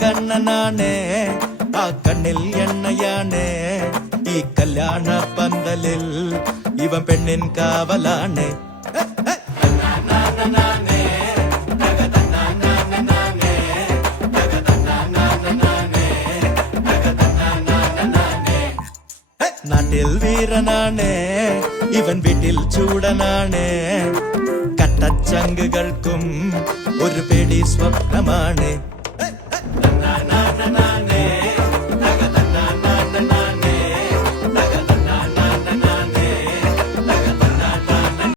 കണ്ണനാണേ ആ കണ്ണിൽ എണ്ണയാണേ ഈ കല്യാണ പന്തലിൽ ഇവൻ പെണ്ണിൻ കാവലാണ്. നാട്ടിൽ വീരനാണ് ഇവൻ വീട്ടിൽ ചൂടനാണ് കട്ടച്ചങ്കുകൾക്കും ഒരു പേടി സ്വപ്നമാണ്.